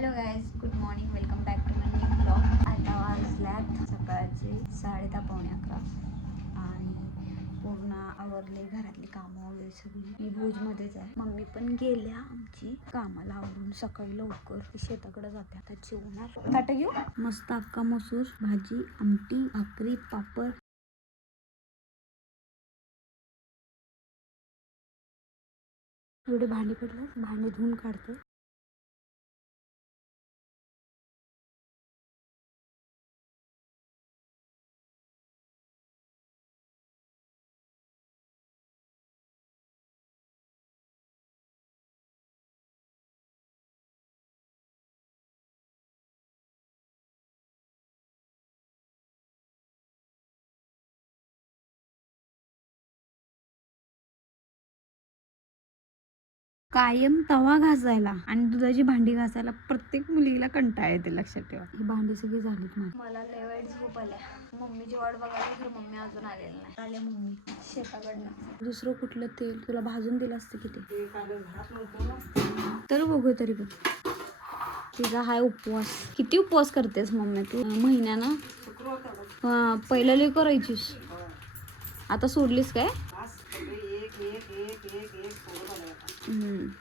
Hello guys, good morning. Welcome back to my new blog. आता वाजल्यात सकाळचे 10:30 पावणे 11 आणि पूर्ण आवरले घरातली कामं वगैरे सगळी. मी भुजमध्येच आहे. मम्मी पण गेल्या आमची कामाला आवरून सकाळी लवकर. ती शेताकडे जाते. आता जेवणार. ताटं घेऊ. मस्त अख्खा मसूर, भाजी, आमटी, भाकरी, पापड. एवढे भांडी पडले, भांडी धुवून काढते. कायम तवा घासायला आणि दुधाची भांडी घासायला प्रत्येक मुलीला कंटाळा येते, लक्षात ठेवा. ही भांडी सगळी झालीत मला लय वाईट झोप आल्या. मम्मीची वाट बघायला तर मम्मी अजून आलेली नाही. आल्या मम्मी शेताकडनं. दुसरं कुठलं तेल तुला भाजून दिलं असतं किती तर बघू. तरी पण तिचा हाय उपवास. किती उपवास करतेस मम्मी तू महिन्यानं? पहिलं लय करायचीस, आता सोडलीस काय?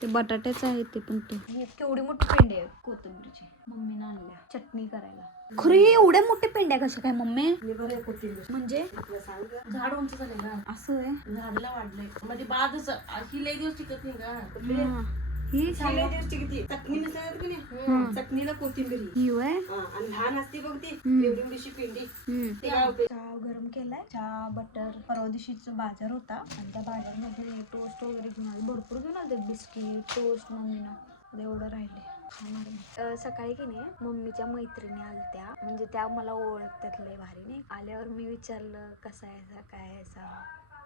ते बटाट्याच आहे ते पण. तो केवढी मोठी पेंडी आहे कोथिंबीरची, मम्मीने आणल्या चटणी करायला. खरं हे एवढ्या मोठ्या पेंड्या कशा काय मम्मी? म्हणजे झाड उंच झाले ना, असं आहे. झाडाला वाढलंय म्हणजे बाजच ही लय दिवस टिकत नाही का. ही लय दिवस टिकते. चटणी नसणार की नाही, चटणीला कोथिंबीर ही वय आणि लहान असते बघ ती एवढीशी पेंडी. चहा गरम केलाय. चहा बटर. परवा दिवशीचा बाजार होता आणि त्या बाजारमध्ये टोस्ट वगैरे घेऊन आले. भरपूर घेऊन आले. बिस्किट, टोस्ट मम्मीनं एवढं राहिले. सकाळी की नाही मम्मीच्या मैत्रिणी आलत्या, म्हणजे त्या मला ओळखतात लय भारी नाही. आल्यावर मी विचारलं कसा आहे काय आहे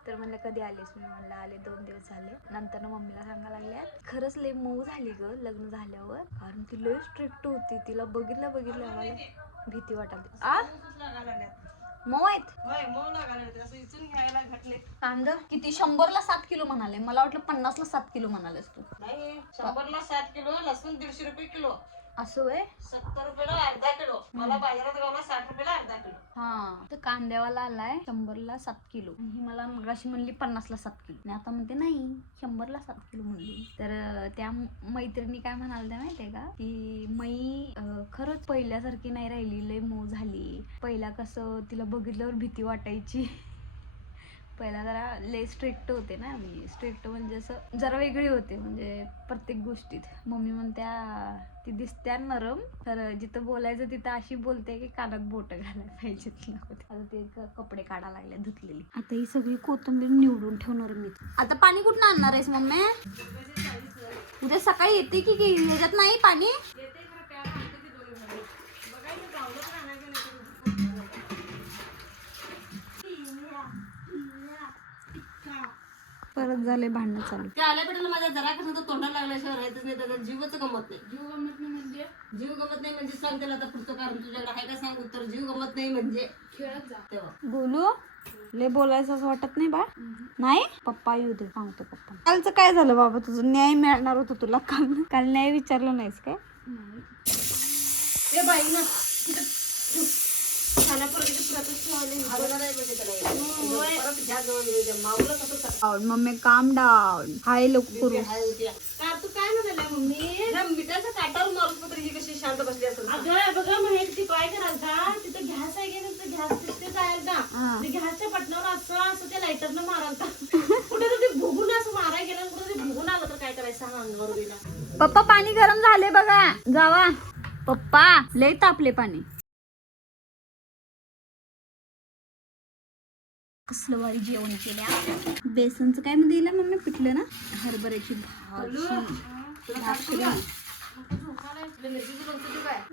तर म्हणलं कधी आलीस? मी म्हणलं आले 2 दिवस झाले. नंतर मम्मीला सांगायला लागल्यात खरंच लय मऊ झाली ग लग्न झाल्यावर, कारण ती लय स्ट्रिक्ट होती. तिला बघितलं मला भीती वाटायची. मऊ आहेत कांदा. किती 100ला 7 किलो म्हणाले. मला वाटलं 50ला 7 किलो म्हणालेस तू. 100ला 7 किलो. लसूण 150 रुपये किलो. असं आहे. 70 रुपयाला अर्धा किलो. मला बाजारात गावला 60 रुपयाला अर्धा किलो. हा तर कांद्यावाला आलाय 100ला 7 किलो. ही मला मगाशी म्हणली 50ला 7 किलो आणि आता म्हणते नाही 100ला 7 किलो म्हणली. तर त्या मैत्रिणी काय म्हणाल्या माहितीये का की खरंच पहिल्यासारखी नाही राहिली, लय मऊ झाली. पहिला कसं तिला बघितल्यावर भीती वाटायची. पहिला जरा लय स्ट्रिक्ट होते ना मी. स्ट्रिक्ट म्हणजे असं जरा वेगळी होते म्हणजे प्रत्येक गोष्टीत. मम्मी म्हणत्या ती दिसत्या नरम, तर जिथं बोलायचं तिथं अशी बोलते की कानात बोट घालायला पाहिजेत. आता ते कपडे काढायला लागले धुतलेली. आता ही सगळी कोथिंबीर निवडून ठेवणार मी. आता पाणी कुठं आणणार आहेस मम्मी? उद्या सकाळी येते की ह्याच्यात नाही पाणी? परत झाले भांडण चालू. ते आल्या बेटाला माझ्या जरा कसं तोंडाला लागल्याशिवाय राहायचंच नाही. त्याचा जीवच गमत नाही. जीव गमत नाही म्हणजे सांग त्याला आता पुढचं कारण तुझ्याकडे आहे का सांग उत्तर. जीव गमत नाही म्हणजे खेळत जा. तेव्हा बोलू लय बोलायचं असं वाटत नाही बा. नाही पप्पा येऊ दे, सांगतो पप्पा. कालचं काय झालं बाबा? तुझं न्याय मिळणार होतं तुला. काल न्याय विचारलं नाहीस काय? ए बाई ना मम्मी काम डाऊन. हाय लोक करू. तू काय म्हणाल्या मम्मी? मिठाच्या काटावर मारून पत्र ही कशी शांत बसली असेल. अगं बघा म्हणे ती काय कराल का तिथं गॅस आहे की गॅस तिथे जायला ना गॅसच्या बटनावर असं त्या लायटरनं माराल का कुठे तर ते भुगून असं मारायला गेलं कुठे ते भुगून आलं तर काय करायचं सांग अंगावर गेला. पप्पा पाणी गरम झाले बघा, जावा. पप्पा लय तापले पाणी. कसलं वारी जेवण केल्या. बेसनचं काय मध्ये दिलं मम्मी? पिठलं ना, हरभऱ्याची भाजी.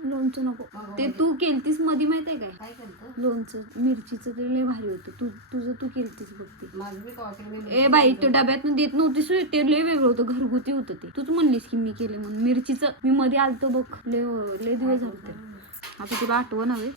लोणचं नको. ते तू केलतीस मध्ये माहितीये काय लोणचं मिरचीचं ते लय भारी होतं. तुझं तू केलतीस बघ ते. ए बाई तू डब्यातनं देत नव्हतीस. ते लय वेगळं होतं, घरगुती होतं ते. तूच म्हणलीस की मी केले म्हणून. मिरचीचं मी मध्ये आलतो बघ, लय दिवस झाले. आता तुला आठवण हवे.